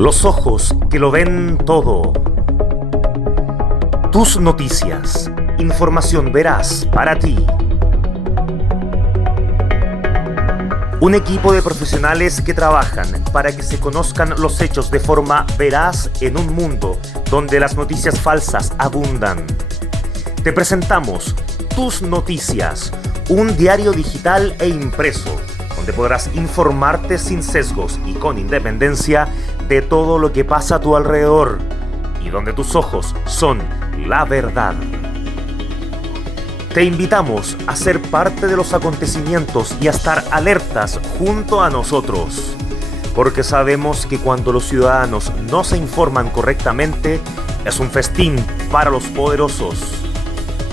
Los ojos que lo ven todo. Tus noticias. Información veraz para ti. Un equipo de profesionales que trabajan para que se conozcan los hechos de forma veraz en un mundo donde las noticias falsas abundan. Te presentamos Tus Noticias, un diario digital e impreso, donde podrás informarte sin sesgos y con independencia de todo lo que pasa a tu alrededor, y donde tus ojos son la verdad. Te invitamos a ser parte de los acontecimientos y a estar alertas junto a nosotros, porque sabemos que cuando los ciudadanos no se informan correctamente, es un festín para los poderosos.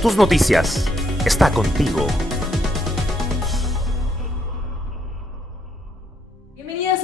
Tus Noticias está contigo.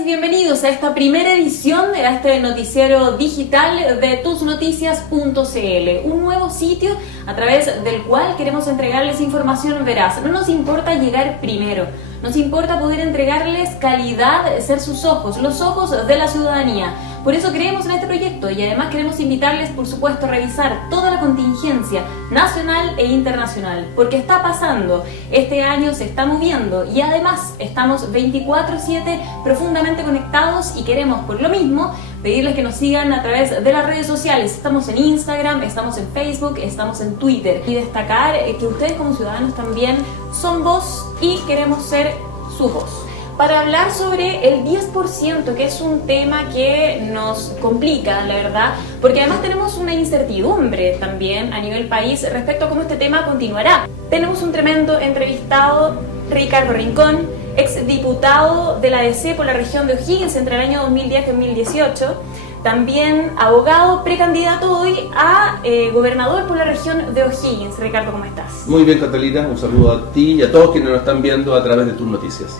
Bienvenidos a esta primera edición de este noticiero digital de tusnoticias.cl, un nuevo sitio a través del cual queremos entregarles información veraz. No nos importa llegar primero, nos importa poder entregarles calidad, ser sus ojos, los ojos de la ciudadanía. Por eso creemos en este proyecto y además queremos invitarles, por supuesto, a revisar toda la contingencia nacional e internacional, porque está pasando, este año se está moviendo y además estamos 24/7 profundamente conectados y queremos, por lo mismo, pedirles que nos sigan a través de las redes sociales. Estamos en Instagram, estamos en Facebook, estamos en Twitter, y destacar que ustedes como ciudadanos también son voz y queremos ser su voz. Para hablar sobre el 10%, que es un tema que nos complica, la verdad, porque además tenemos una incertidumbre también a nivel país respecto a cómo este tema continuará. Tenemos un tremendo entrevistado, Ricardo Rincón, exdiputado de la DC por la región de O'Higgins entre el año 2010 y 2018, también abogado, precandidato hoy a gobernador por la región de O'Higgins. Ricardo, ¿cómo estás? Muy bien, Catalina, un saludo a ti y a todos quienes nos están viendo a través de Tus Noticias.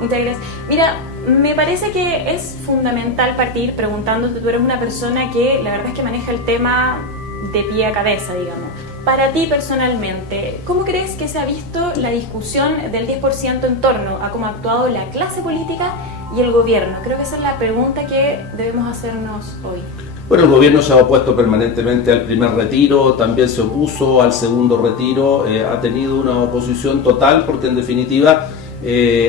Muchas gracias. Mira, me parece que es fundamental partir preguntándote, tú eres una persona que la verdad es que maneja el tema de pie a cabeza, digamos. Para ti personalmente, ¿cómo crees que se ha visto la discusión del 10% en torno a cómo ha actuado la clase política y el gobierno? Creo que esa es la pregunta que debemos hacernos hoy. Bueno, el gobierno se ha opuesto permanentemente al primer retiro, también se opuso al segundo retiro, ha tenido una oposición total porque en definitiva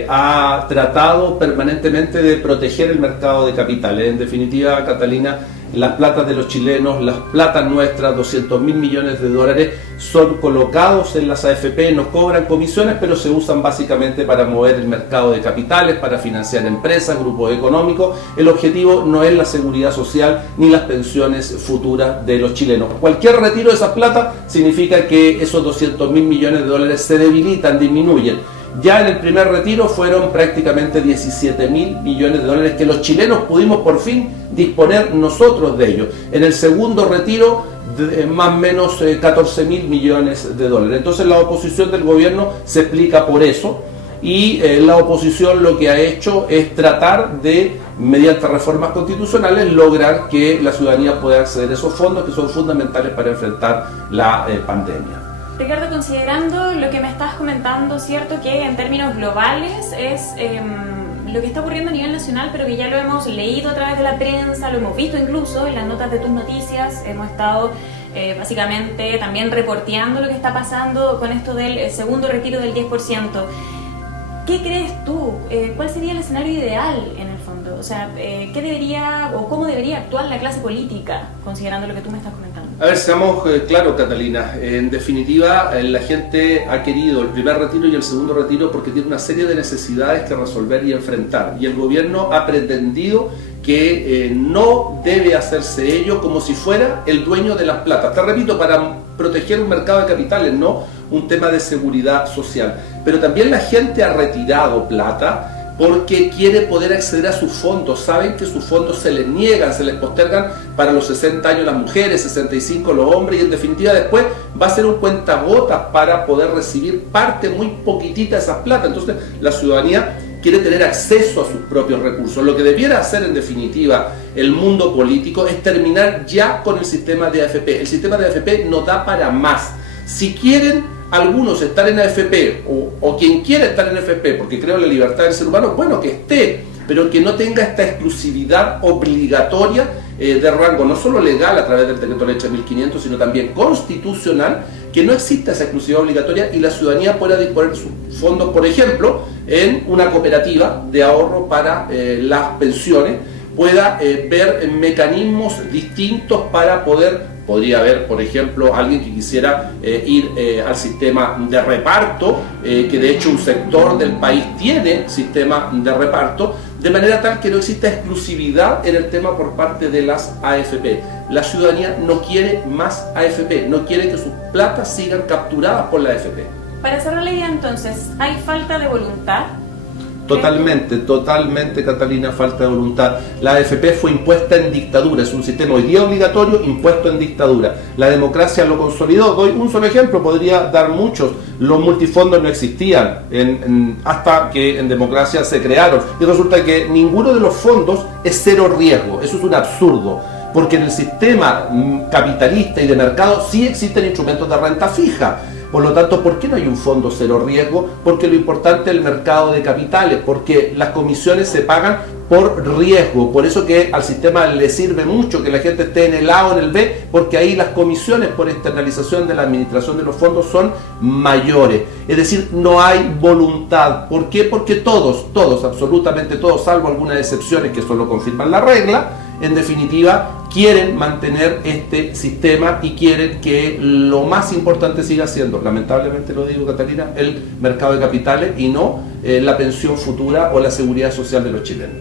ha tratado permanentemente de proteger el mercado de capitales. En definitiva, Catalina, las platas de los chilenos, las platas nuestras, 200.000 millones de dólares, son colocados en las AFP, nos cobran comisiones, pero se usan básicamente para mover el mercado de capitales, para financiar empresas, grupos económicos. El objetivo no es la seguridad social ni las pensiones futuras de los chilenos. Cualquier retiro de esas platas significa que esos 200.000 millones de dólares se debilitan, disminuyen. Ya en el primer retiro fueron prácticamente 17.000 millones de dólares que los chilenos pudimos por fin disponer nosotros de ellos. En el segundo retiro, más o menos 14.000 millones de dólares. Entonces la oposición del gobierno se explica por eso, y la oposición lo que ha hecho es tratar de, mediante reformas constitucionales, lograr que la ciudadanía pueda acceder a esos fondos que son fundamentales para enfrentar la pandemia. Ricardo, considerando lo que me estás comentando, cierto que en términos globales es lo que está ocurriendo a nivel nacional, pero que ya lo hemos leído a través de la prensa, lo hemos visto incluso en las notas de Tus Noticias, hemos estado básicamente también reporteando lo que está pasando con esto del segundo retiro del 10%. ¿Qué crees tú? ¿Cuál sería el escenario ideal en el fondo? O sea, ¿qué debería o cómo debería actuar la clase política, considerando lo que tú me estás comentando? A ver, seamos claros, Catalina. En definitiva, la gente ha querido el primer retiro y el segundo retiro porque tiene una serie de necesidades que resolver y enfrentar. Y el gobierno ha pretendido que no debe hacerse ello como si fuera el dueño de las platas. Te repito, para proteger un mercado de capitales, no un tema de seguridad social. Pero también la gente ha retirado plata porque quiere poder acceder a sus fondos. Saben que sus fondos se les niegan, se les postergan para los 60 años las mujeres, 65 los hombres, y en definitiva después va a ser un cuentagotas para poder recibir parte muy poquitita de esas plata. Entonces la ciudadanía quiere tener acceso a sus propios recursos. Lo que debiera hacer en definitiva el mundo político es terminar ya con el sistema de AFP. El sistema de AFP no da para más. Si quieren algunos estar en AFP o quien quiera estar en AFP porque creo en la libertad del ser humano, bueno, que esté. pero que no tenga esta exclusividad obligatoria de rango no solo legal a través del decreto ley 3500, sino también constitucional, que no exista esa exclusividad obligatoria y la ciudadanía pueda disponer sus fondos, por ejemplo, en una cooperativa de ahorro para las pensiones, pueda ver mecanismos distintos para podría haber, por ejemplo, alguien que quisiera ir al sistema de reparto, que de hecho un sector del país tiene sistema de reparto, de manera tal que no exista exclusividad en el tema por parte de las AFP. La ciudadanía no quiere más AFP, no quiere que sus platas sigan capturadas por la AFP. Para cerrar la idea entonces, ¿hay falta de voluntad? Totalmente, Catalina, falta de voluntad. La AFP fue impuesta en dictadura, es un sistema hoy día obligatorio impuesto en dictadura. La democracia lo consolidó. Doy un solo ejemplo, podría dar muchos. Los multifondos no existían hasta que en democracia se crearon. Y resulta que ninguno de los fondos es cero riesgo. Eso es un absurdo. Porque en el sistema capitalista y de mercado sí existen instrumentos de renta fija. Por lo tanto, ¿por qué no hay un fondo cero riesgo? Porque lo importante es el mercado de capitales, porque las comisiones se pagan por riesgo. Por eso que al sistema le sirve mucho que la gente esté en el A o en el B, porque ahí las comisiones por externalización de la administración de los fondos son mayores. Es decir, no hay voluntad. ¿Por qué? Porque todos, absolutamente todos, salvo algunas excepciones que solo confirman la regla, en definitiva, quieren mantener este sistema y quieren que lo más importante siga siendo, lamentablemente lo digo, Catalina, el mercado de capitales y no la pensión futura o la seguridad social de los chilenos.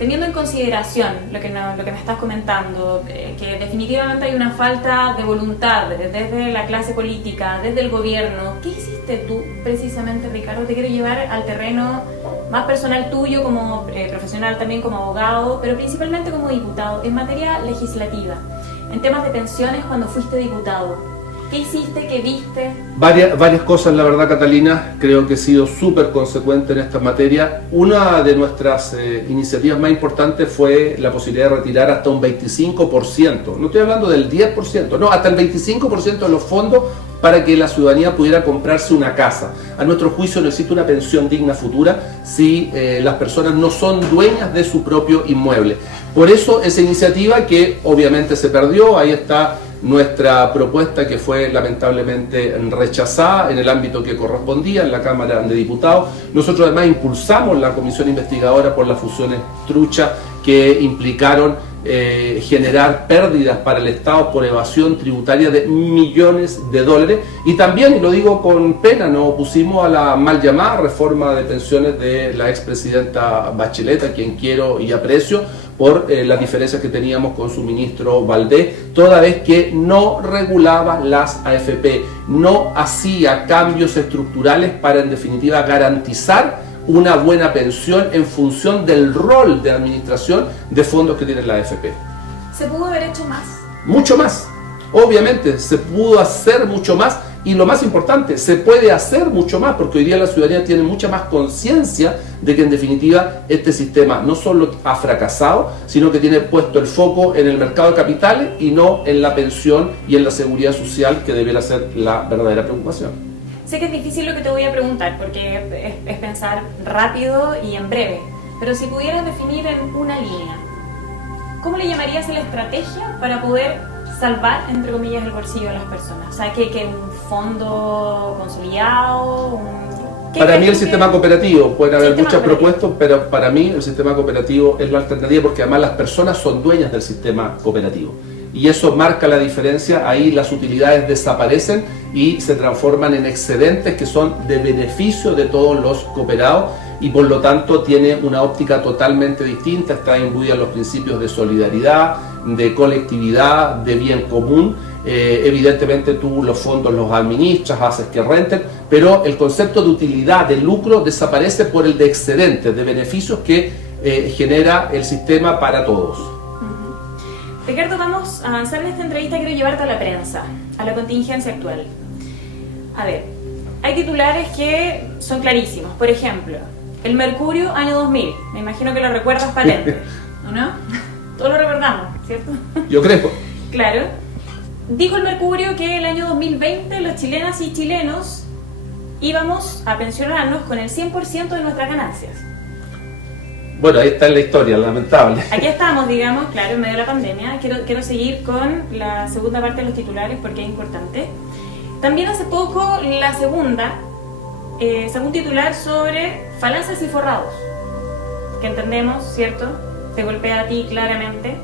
Teniendo en consideración lo que me estás comentando, que definitivamente hay una falta de voluntad desde la clase política, desde el gobierno, ¿qué hiciste tú precisamente, Ricardo? Te quiero llevar al terreno más personal tuyo como profesional, también como abogado, pero principalmente como diputado, en materia legislativa, en temas de pensiones cuando fuiste diputado. ¿Qué hiciste? ¿Qué viste? Varias cosas, la verdad, Catalina. Creo que he sido súper consecuente en esta materia. Una de nuestras iniciativas más importantes fue la posibilidad de retirar hasta un 25%. No estoy hablando del 10%, no, hasta el 25% de los fondos para que la ciudadanía pudiera comprarse una casa. A nuestro juicio no existe una pensión digna futura si las personas no son dueñas de su propio inmueble. Por eso esa iniciativa que obviamente se perdió, ahí está nuestra propuesta que fue lamentablemente rechazada en el ámbito que correspondía en la Cámara de Diputados. Nosotros además impulsamos la comisión investigadora por las fusiones truchas que implicaron generar pérdidas para el Estado por evasión tributaria de millones de dólares y también, y lo digo con pena, nos opusimos a la mal llamada reforma de pensiones de la expresidenta Bachelet, a quien quiero y aprecio por las diferencias que teníamos con su ministro Valdés, toda vez que no regulaba las AFP, no hacía cambios estructurales para en definitiva garantizar una buena pensión en función del rol de administración de fondos que tiene la AFP. ¿Se pudo haber hecho más? Mucho más. Obviamente, se pudo hacer mucho más y lo más importante, se puede hacer mucho más porque hoy día la ciudadanía tiene mucha más conciencia de que en definitiva este sistema no solo ha fracasado, sino que tiene puesto el foco en el mercado de capitales y no en la pensión y en la seguridad social, que debería ser la verdadera preocupación. Sé que es difícil lo que te voy a preguntar porque es pensar rápido y en breve, pero si pudieras definir en una línea, ¿cómo le llamarías a la estrategia para poder salvar, entre comillas, el bolsillo de las personas? O sea, que un fondo consolidado, Para mí el sistema cooperativo, pueden haber muchas propuestas, pero para mí el sistema cooperativo es la alternativa porque además las personas son dueñas del sistema cooperativo. Y eso marca la diferencia, ahí las utilidades desaparecen y se transforman en excedentes que son de beneficio de todos los cooperados y por lo tanto tiene una óptica totalmente distinta, está imbuida en los principios de solidaridad, de colectividad, de bien común. Evidentemente tú los fondos los administras, haces que renten, pero el concepto de utilidad, de lucro, desaparece por el de excedentes, de beneficios que genera el sistema para todos. Ricardo, vamos a avanzar en esta entrevista. Quiero llevarte a la prensa, a la contingencia actual. A ver, hay titulares que son clarísimos. Por ejemplo, el Mercurio año 2000. Me imagino que lo recuerdas patente, ¿o no? Todos lo recordamos, ¿cierto? Yo creo. Claro. Dijo el Mercurio que el año 2020 los chilenas y chilenos íbamos a pensionarnos con el 100% de nuestras ganancias. Bueno, ahí está la historia, lamentable. Aquí estamos, digamos, claro, en medio de la pandemia. Quiero seguir con la segunda parte de los titulares porque es importante. También hace poco la segunda, según titular sobre falacias y forrados, que entendemos, ¿cierto? Te golpea a ti claramente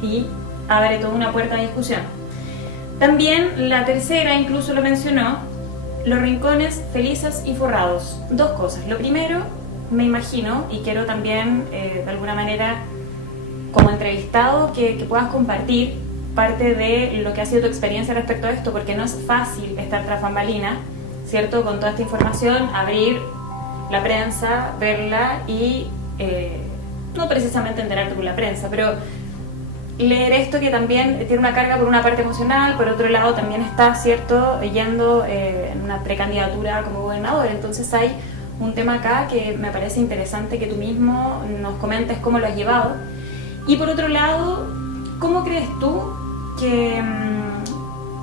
y abre toda una puerta de discusión. También la tercera, incluso lo mencionó, los rincones felices y forrados. Dos cosas. Lo primero, me imagino, y quiero también, de alguna manera, como entrevistado, que puedas compartir parte de lo que ha sido tu experiencia respecto a esto, porque no es fácil estar tras bambalinas, ¿cierto? Con toda esta información, abrir la prensa, verla y no precisamente enterarte por la prensa, pero leer esto que también tiene una carga por una parte emocional, por otro lado también está, ¿cierto?, yendo en una precandidatura como gobernador. Entonces hay un tema acá que me parece interesante que tú mismo nos comentes cómo lo has llevado. Y por otro lado, ¿cómo crees tú que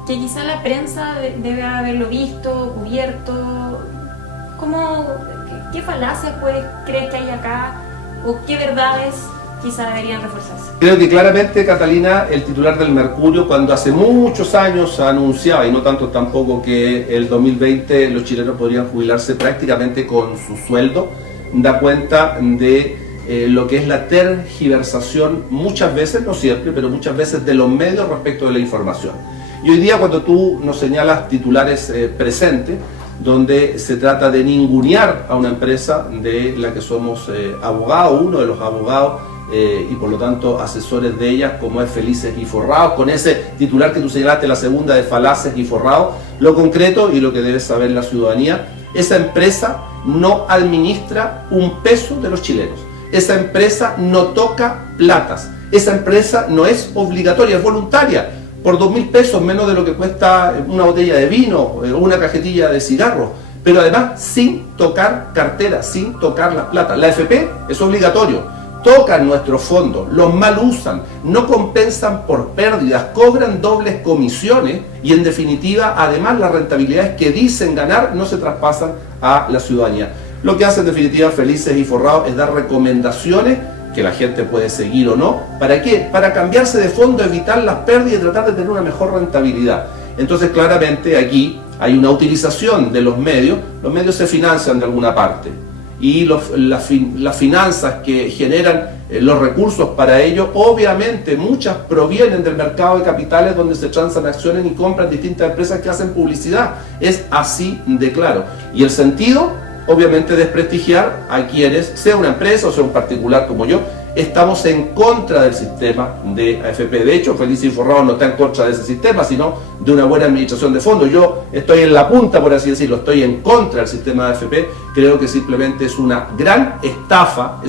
quizá la prensa debe haberlo visto, cubierto? ¿Qué falacias crees que hay acá? ¿O qué verdades quizá deberían reforzarse? Creo que claramente, Catalina, el titular del Mercurio, cuando hace muchos años anunciaba, y no tanto tampoco, que el 2020 los chilenos podrían jubilarse prácticamente con su sueldo, da cuenta de lo que es la tergiversación muchas veces, no siempre, pero muchas veces de los medios respecto de la información. Y hoy día, cuando tú nos señalas titulares presentes, donde se trata de ningunear a una empresa de la que somos abogados, uno de los abogados y por lo tanto asesores de ellas, como es Felices y Forrados, con ese titular que tú señalaste, la segunda de falaces y forrados. Lo concreto y lo que debe saber la ciudadanía: esa empresa no administra un peso de los chilenos, esa empresa no toca platas, esa empresa no es obligatoria, es voluntaria. Por 2.000 pesos, menos de lo que cuesta una botella de vino o una cajetilla de cigarros, pero además sin tocar cartera, sin tocar las plata. La AFP es obligatorio, tocan nuestros fondos, los mal usan, no compensan por pérdidas, cobran dobles comisiones y en definitiva, además, las rentabilidades que dicen ganar no se traspasan a la ciudadanía. Lo que hacen en definitiva Felices y Forrados es dar recomendaciones que la gente puede seguir o no. ¿Para qué? Para cambiarse de fondo, evitar las pérdidas y tratar de tener una mejor rentabilidad. Entonces, claramente aquí hay una utilización de los medios se financian de alguna parte y las finanzas que generan los recursos para ello, obviamente muchas provienen del mercado de capitales, donde se transan acciones y compran distintas empresas que hacen publicidad. Es así de claro. Y el sentido, obviamente, desprestigiar a quienes, sea una empresa o sea un particular como yo, estamos en contra del sistema de AFP. De hecho, Felices y Forrados no está en contra de ese sistema, sino de una buena administración de fondos. Yo estoy en la punta, por así decirlo, estoy en contra del sistema de AFP. Creo que simplemente es una gran estafa,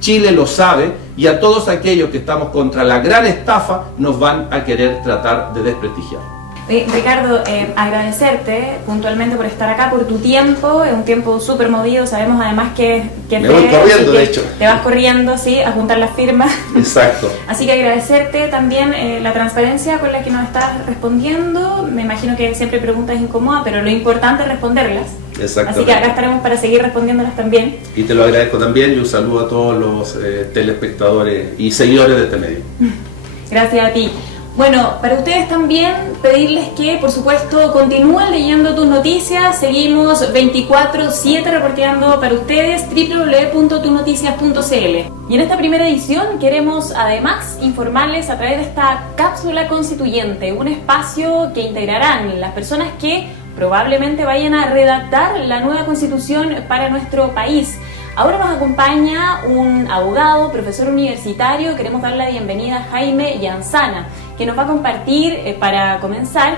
Chile lo sabe, y a todos aquellos que estamos contra la gran estafa nos van a querer tratar de desprestigiar. Ricardo, agradecerte puntualmente por estar acá, por tu tiempo. Es un tiempo súper movido, sabemos además que me voy corriendo, de hecho. Te vas corriendo, sí, a juntar las firmas. Exacto. Así que agradecerte también la transparencia con la que nos estás respondiendo. Me imagino que siempre preguntas incómodas, pero lo importante es responderlas. Exactamente. Así que acá estaremos para seguir respondiéndolas también. Y te lo agradezco también, y un saludo a todos los telespectadores y seguidores de este medio. Gracias a ti. Bueno, para ustedes también pedirles que, por supuesto, continúen leyendo tus noticias. Seguimos 24/7 reporteando para ustedes, www.tunoticias.cl. Y en esta primera edición queremos además informarles a través de esta cápsula constituyente, un espacio que integrarán las personas que probablemente vayan a redactar la nueva constitución para nuestro país. Ahora nos acompaña un abogado, profesor universitario. Queremos dar la bienvenida a Jaime Yanzana, que nos va a compartir, para comenzar,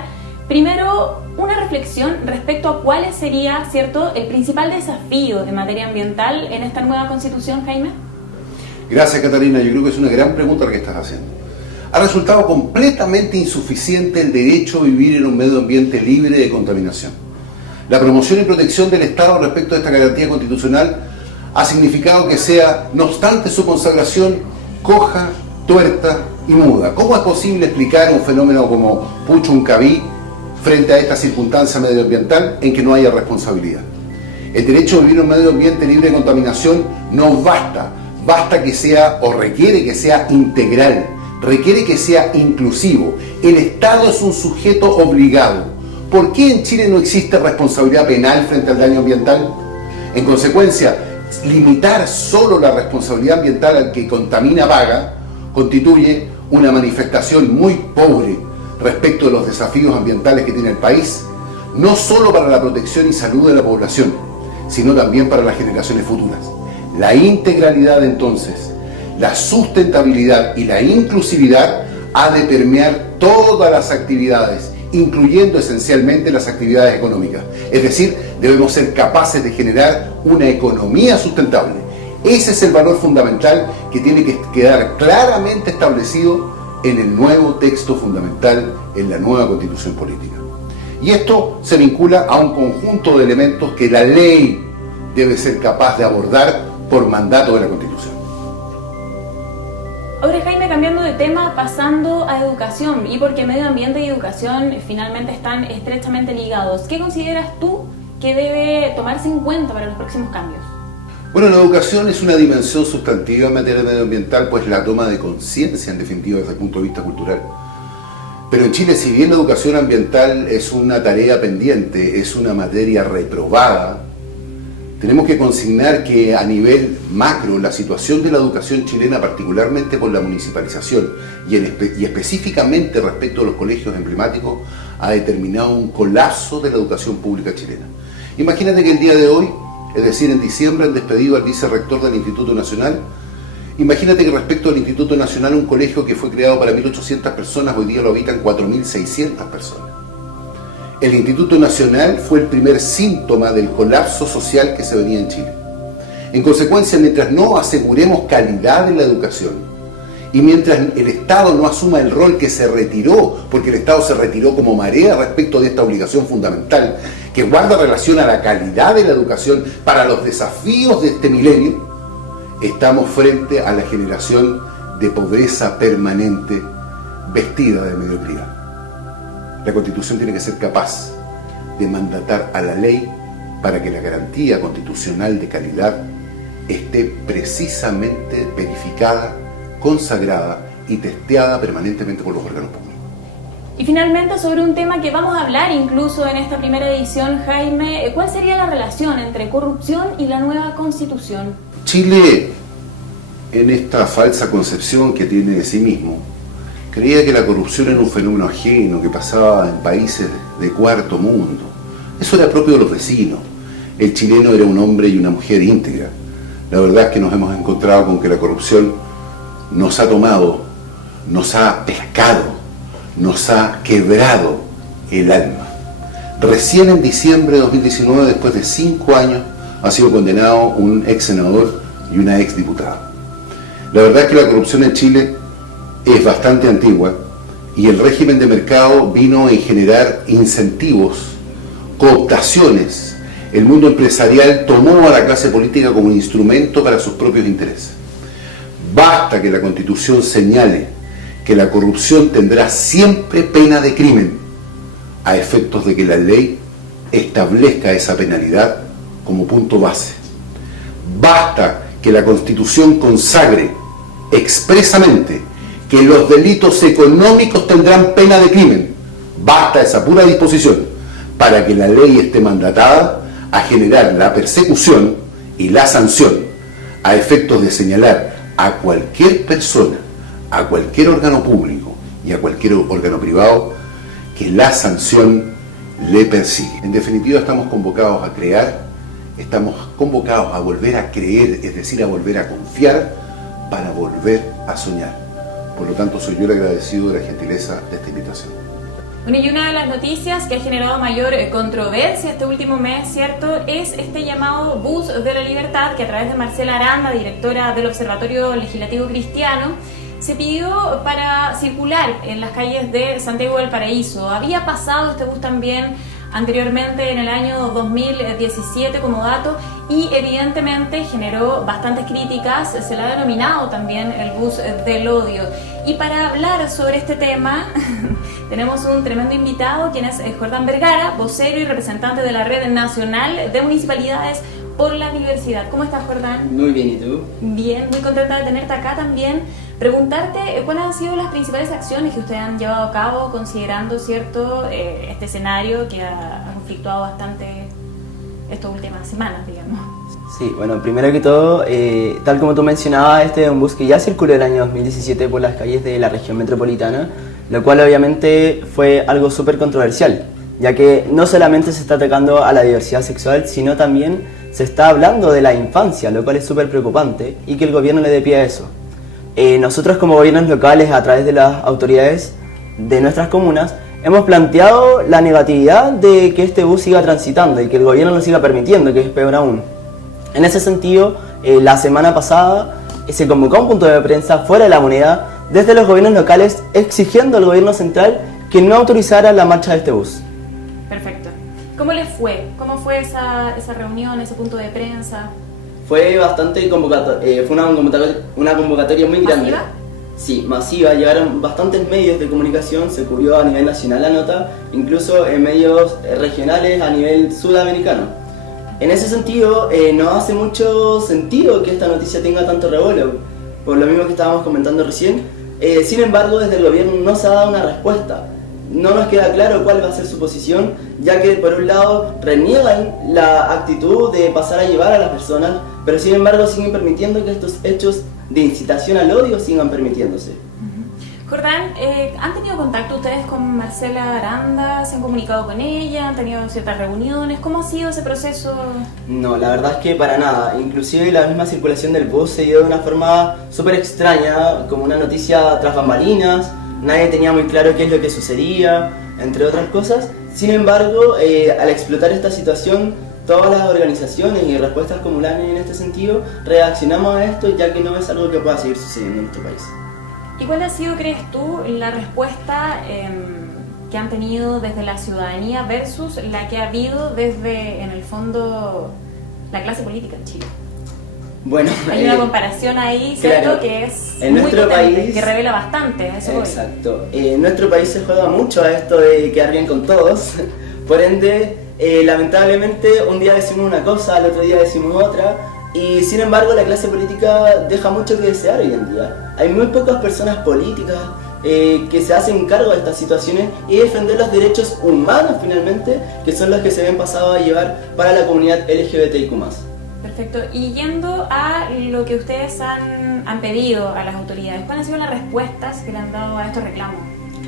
primero una reflexión respecto a cuál sería, ¿cierto?, el principal desafío en materia ambiental en esta nueva constitución, Jaime. Gracias, Catalina. Yo creo que es una gran pregunta la que estás haciendo. Ha resultado completamente insuficiente el derecho a vivir en un medio ambiente libre de contaminación. La promoción y protección del Estado respecto a esta garantía constitucional ha significado que sea, no obstante su consagración, coja, tuerta y muda. ¿Cómo es posible explicar un fenómeno como Puchuncaví frente a esta circunstancia medioambiental en que no haya responsabilidad? El derecho a vivir en un medio ambiente libre de contaminación no basta, basta que sea o requiere que sea integral, requiere que sea inclusivo. El Estado es un sujeto obligado. ¿Por qué en Chile no existe responsabilidad penal frente al daño ambiental? En consecuencia, limitar solo la responsabilidad ambiental al que contamina paga constituye una manifestación muy pobre respecto de los desafíos ambientales que tiene el país, no solo para la protección y salud de la población, sino también para las generaciones futuras. La integralidad, entonces, la sustentabilidad y la inclusividad ha de permear todas las actividades, incluyendo esencialmente las actividades económicas. Es decir, debemos ser capaces de generar una economía sustentable. Ese es el valor fundamental que tiene que quedar claramente establecido en el nuevo texto fundamental, en la nueva Constitución Política. Y esto se vincula a un conjunto de elementos que la ley debe ser capaz de abordar por mandato de la Constitución. Ahora, Jaime, cambiando de tema, pasando a educación, y porque medio ambiente y educación finalmente están estrechamente ligados, ¿qué consideras tú que debe tomarse en cuenta para los próximos cambios? Bueno, la educación es una dimensión sustantiva en materia medioambiental, pues la toma de conciencia, en definitiva, desde el punto de vista cultural. Pero en Chile, si bien la educación ambiental es una tarea pendiente, es una materia reprobada, tenemos que consignar que a nivel macro la situación de la educación chilena, particularmente por la municipalización y específicamente respecto a los colegios emblemáticos, ha determinado un colapso de la educación pública chilena. Imagínate que el día de hoy, es decir, en diciembre, han despedido al vicerrector del Instituto Nacional. Imagínate que respecto al Instituto Nacional, un colegio que fue creado para 1.800 personas, hoy día lo habitan 4.600 personas. El Instituto Nacional fue el primer síntoma del colapso social que se venía en Chile. En consecuencia, mientras no aseguremos calidad en la educación y mientras el Estado no asuma el rol que se retiró, porque el Estado se retiró como marea respecto de esta obligación fundamental que guarda relación a la calidad de la educación para los desafíos de este milenio, estamos frente a la generación de pobreza permanente vestida de mediocridad. La Constitución tiene que ser capaz de mandatar a la ley para que la garantía constitucional de calidad esté precisamente verificada, consagrada y testeada permanentemente por los órganos públicos. Y finalmente, sobre un tema que vamos a hablar incluso en esta primera edición, Jaime, ¿cuál sería la relación entre corrupción y la nueva Constitución? Chile, en esta falsa concepción que tiene de sí mismo, creía que la corrupción era un fenómeno ajeno que pasaba en países de cuarto mundo. Eso era propio de los vecinos. El chileno era un hombre y una mujer íntegra. La verdad es que nos hemos encontrado con que la corrupción nos ha tomado, nos ha pescado, nos ha quebrado el alma. Recién en diciembre de 2019, después de 5 años, ha sido condenado un ex senador y una ex diputada. La verdad es que la corrupción en Chile es bastante antigua y el régimen de mercado vino a generar incentivos, cooptaciones. El mundo empresarial tomó a la clase política como un instrumento para sus propios intereses. Basta que la Constitución señale que la corrupción tendrá siempre pena de crimen, a efectos de que la ley establezca esa penalidad como punto base. Basta que la Constitución consagre expresamente que los delitos económicos tendrán pena de crimen. Basta esa pura disposición para que la ley esté mandatada a generar la persecución y la sanción a efectos de señalar a cualquier persona, a cualquier órgano público y a cualquier órgano privado que la sanción le persigue. En definitiva, estamos convocados a crear, estamos convocados a volver a creer, es decir, a volver a confiar para volver a soñar. Por lo tanto, soy yo el agradecido de la gentileza de esta invitación. Bueno, y una de las noticias que ha generado mayor controversia este último mes, ¿cierto?, es este llamado Bus de la Libertad, que a través de Marcela Aranda, directora del Observatorio Legislativo Cristiano, se pidió para circular en las calles de Santiago del Paraíso. Había pasado este bus también anteriormente en el año 2017 como dato, y evidentemente generó bastantes críticas, se le ha denominado también el bus del odio. Y para hablar sobre este tema tenemos un tremendo invitado, quien es Jordán Vergara, vocero y representante de la Red Nacional de Municipalidades por la Diversidad. ¿Cómo estás, Jordán? Muy bien, ¿y tú? Bien, muy contenta de tenerte acá también. Preguntarte cuáles han sido las principales acciones que ustedes han llevado a cabo considerando, ¿cierto?, este escenario que ha conflictuado bastante estas últimas semanas, digamos. Sí, bueno, primero que todo, tal como tú mencionabas, este es un bus que ya circuló el año 2017 por las calles de la región metropolitana, lo cual obviamente fue algo súper controversial, ya que no solamente se está atacando a la diversidad sexual, sino también se está hablando de la infancia, lo cual es súper preocupante, y que el gobierno le dé pie a eso. Nosotros como gobiernos locales, a través de las autoridades de nuestras comunas, hemos planteado la negatividad de que este bus siga transitando y que el gobierno lo siga permitiendo, que es peor aún. En ese sentido, la semana pasada se convocó un punto de prensa fuera de La Moneda desde los gobiernos locales exigiendo al gobierno central que no autorizara la marcha de este bus. Perfecto. ¿Cómo les fue? ¿Cómo fue esa reunión, ese punto de prensa? Fue bastante convocatoria, fue una convocatoria muy grande. ¿Masiva? Sí, masiva, llegaron bastantes medios de comunicación, se cubrió a nivel nacional la nota, incluso en medios regionales a nivel sudamericano. En ese sentido, no hace mucho sentido que esta noticia tenga tanto revuelo, por lo mismo que estábamos comentando recién. Sin embargo, desde el gobierno no se ha dado una respuesta. No nos queda claro cuál va a ser su posición, ya que por un lado reniegan la actitud de pasar a llevar a las personas, pero sin embargo siguen permitiendo que estos hechos de incitación al odio sigan permitiéndose. Jordán, ¿han tenido contacto ustedes con Marcela Aranda? ¿Se han comunicado con ella? ¿Han tenido ciertas reuniones? ¿Cómo ha sido ese proceso? No, la verdad es que para nada. Inclusive la misma circulación del bus se dio de una forma súper extraña, como una noticia tras bambalinas. Nadie tenía muy claro qué es lo que sucedía, entre otras cosas. Sin embargo, al explotar esta situación, todas las organizaciones y respuestas comunales en este sentido reaccionamos a esto, ya que no es algo que pueda seguir sucediendo en nuestro país. ¿Y cuál ha sido, crees tú, la respuesta que han tenido desde la ciudadanía versus la que ha habido desde, en el fondo, la clase política en Chile? Bueno, hay una comparación ahí, ¿cierto? Claro, que es en muy nuestro potente, país, que revela bastante. Eso exacto. En nuestro país se juega mucho a esto de quedar bien con todos. Por ende, lamentablemente, un día decimos una cosa, al otro día decimos otra. Y sin embargo, la clase política deja mucho que desear hoy en día. Hay muy pocas personas políticas que se hacen cargo de estas situaciones y defender los derechos humanos finalmente, que son los que se ven pasados a llevar para la comunidad LGBTIQ+. Perfecto. Y yendo a lo que ustedes han pedido a las autoridades, ¿cuáles han sido las respuestas que le han dado a estos reclamos?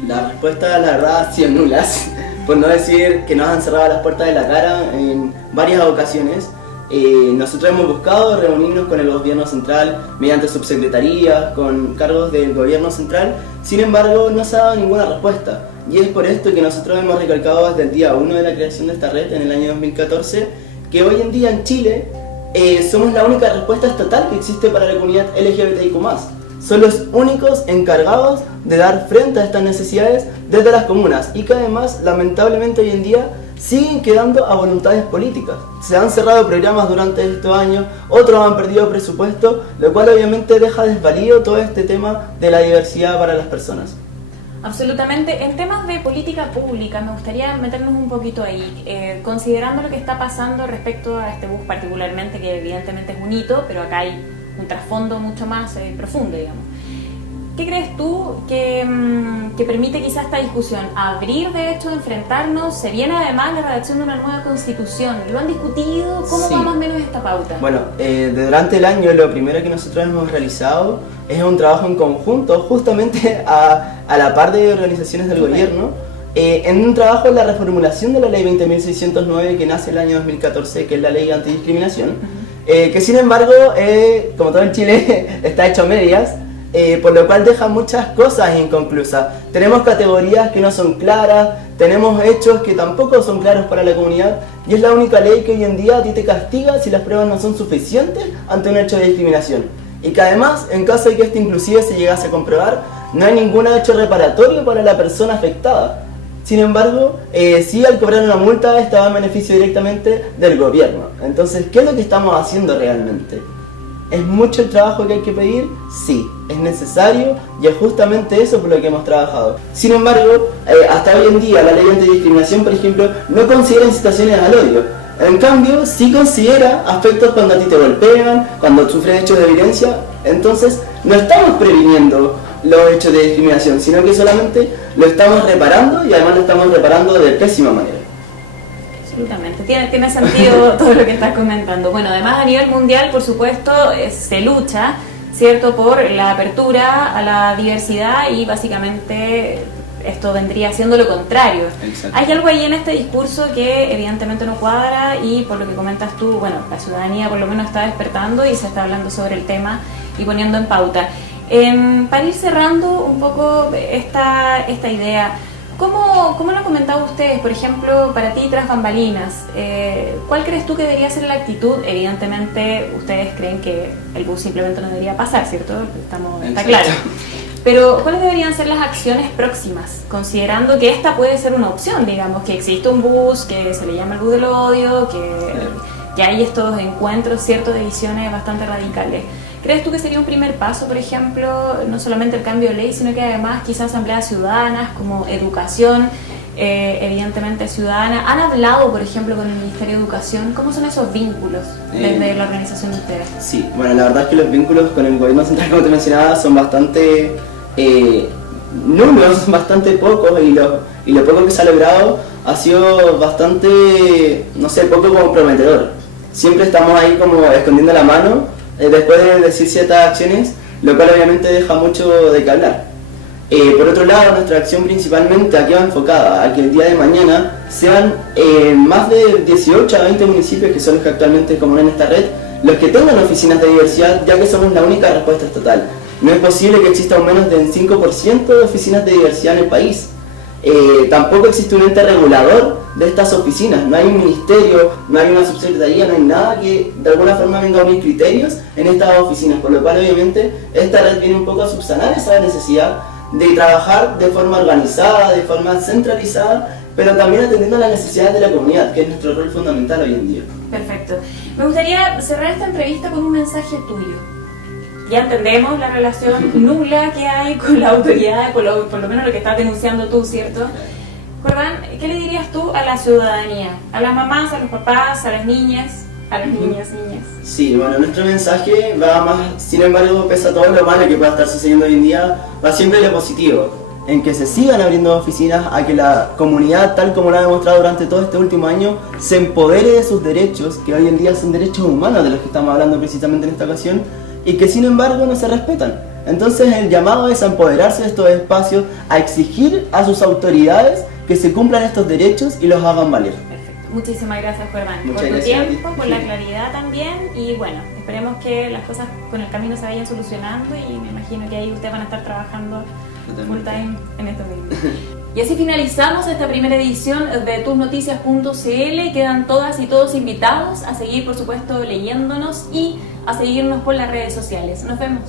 Las respuestas, la verdad, han sido nulas, por no decir que nos han cerrado las puertas de la cara en varias ocasiones. Nosotros hemos buscado reunirnos con el gobierno central mediante subsecretarías, con cargos del gobierno central, sin embargo no se ha dado ninguna respuesta. Y es por esto que nosotros hemos recalcado desde el día 1 de la creación de esta red, en el año 2014, que hoy en día en Chile somos la única respuesta estatal que existe para la comunidad LGBTIQ+. Son los únicos encargados de dar frente a estas necesidades desde las comunas y que además, lamentablemente hoy en día, siguen quedando a voluntades políticas. Se han cerrado programas durante estos años, otros han perdido presupuesto, lo cual obviamente deja desvalido todo este tema de la diversidad para las personas. Absolutamente. En temas de política pública me gustaría meternos un poquito ahí, considerando lo que está pasando respecto a este bus particularmente, que evidentemente es un hito, pero acá hay un trasfondo mucho más profundo, digamos. ¿Qué crees tú que permite quizás esta discusión? ¿Abrir de hecho, enfrentarnos? ¿Se viene además la redacción de una nueva constitución? ¿Lo han discutido? ¿Cómo Sí. va más o menos esta pauta? Bueno, durante el año lo primero que nosotros hemos realizado es un trabajo en conjunto, justamente a la par de organizaciones del gobierno, en un trabajo en la reformulación de la ley 20.609 que nace el año 2014, que es la ley antidiscriminación, que sin embargo, como todo en Chile, está hecho a medias. Por lo cual deja muchas cosas inconclusas. Tenemos categorías que no son claras, tenemos hechos que tampoco son claros para la comunidad y es la única ley que hoy en día a ti te castiga si las pruebas no son suficientes ante un hecho de discriminación. Y que además, en caso de que este inclusive se llegase a comprobar, no hay ningún hecho reparatorio para la persona afectada. Sin embargo, sí, al cobrar una multa estaba en beneficio directamente del gobierno. Entonces, ¿qué es lo que estamos haciendo realmente? ¿Es mucho el trabajo que hay que pedir? Sí, es necesario y es justamente eso por lo que hemos trabajado. Sin embargo, hasta hoy en día la ley antidiscriminación, por ejemplo, no considera incitaciones al odio. En cambio, sí considera aspectos cuando a ti te golpean, cuando sufres hechos de violencia. Entonces, no estamos previniendo los hechos de discriminación, sino que solamente lo estamos reparando y además lo estamos reparando de pésima manera. Absolutamente, tiene sentido todo lo que estás comentando. Bueno, además a nivel mundial, por supuesto, se lucha, ¿cierto?, por la apertura a la diversidad y básicamente esto vendría siendo lo contrario. Exacto. Hay algo ahí en este discurso que evidentemente no cuadra y por lo que comentas tú, bueno, la ciudadanía por lo menos está despertando y se está hablando sobre el tema y poniendo en pauta. Para ir cerrando un poco esta idea, ¿cómo lo han comentado ustedes? Por ejemplo, para ti, tras bambalinas, ¿cuál crees tú que debería ser la actitud? Evidentemente, ustedes creen que el bus simplemente no debería pasar, ¿cierto? Está claro. Pero, ¿cuáles deberían ser las acciones próximas? Considerando que esta puede ser una opción, digamos, que existe un bus, que se le llama el bus del odio, que hay estos encuentros, ¿cierto?, de visiones bastante radicales. ¿Crees tú que sería un primer paso, por ejemplo, no solamente el cambio de ley, sino que además quizás asambleas ciudadanas como educación, evidentemente ciudadana? ¿Han hablado, por ejemplo, con el Ministerio de Educación? ¿Cómo son esos vínculos desde la organización de ustedes? Sí, bueno, la verdad es que los vínculos con el gobierno central, como te mencionaba, son bastante nulos, bastante pocos, y lo poco que se ha logrado ha sido bastante, no sé, poco comprometedor. Siempre estamos ahí como escondiendo la mano después de decir ciertas acciones, lo cual obviamente deja mucho de qué hablar. Por otro lado, nuestra acción principalmente aquí va enfocada a que el día de mañana sean más de 18 a 20 municipios, que son los que actualmente componen esta red, los que tengan oficinas de diversidad, ya que somos la única respuesta estatal. No es posible que exista un menos del 5% de oficinas de diversidad en el país. Tampoco existe un ente regulador de estas oficinas, no hay un ministerio, no hay una subsecretaría, no hay nada que de alguna forma venga a unir criterios en estas oficinas, por lo cual obviamente esta red viene un poco a subsanar esa necesidad de trabajar de forma organizada, de forma centralizada, pero también atendiendo a las necesidades de la comunidad, que es nuestro rol fundamental hoy en día. Perfecto. Me gustaría cerrar esta entrevista con un mensaje tuyo. Ya entendemos la relación nula que hay con la autoridad, por lo menos lo que estás denunciando tú, ¿cierto? Jordán, ¿qué le dirías tú a la ciudadanía? A las mamás, a los papás, a las niñas, niñas. Sí, bueno, nuestro mensaje va más, sin embargo, pese a todo lo malo que pueda estar sucediendo hoy en día, va siempre en lo positivo, en que se sigan abriendo oficinas, a que la comunidad, tal como lo ha demostrado durante todo este último año, se empodere de sus derechos, que hoy en día son derechos humanos de los que estamos hablando precisamente en esta ocasión, y que sin embargo no se respetan. Entonces el llamado es a empoderarse de estos espacios, a exigir a sus autoridades que se cumplan estos derechos y los hagan valer. Perfecto. Muchísimas gracias, Jordán, por tu gracias tiempo, por la claridad también, y bueno, esperemos que las cosas con el camino se vayan solucionando y me imagino que ahí ustedes van a estar trabajando full time en esto mismo. Y así finalizamos esta primera edición de tusnoticias.cl. Quedan todas y todos invitados a seguir, por supuesto, leyéndonos y a seguirnos por las redes sociales. Nos vemos.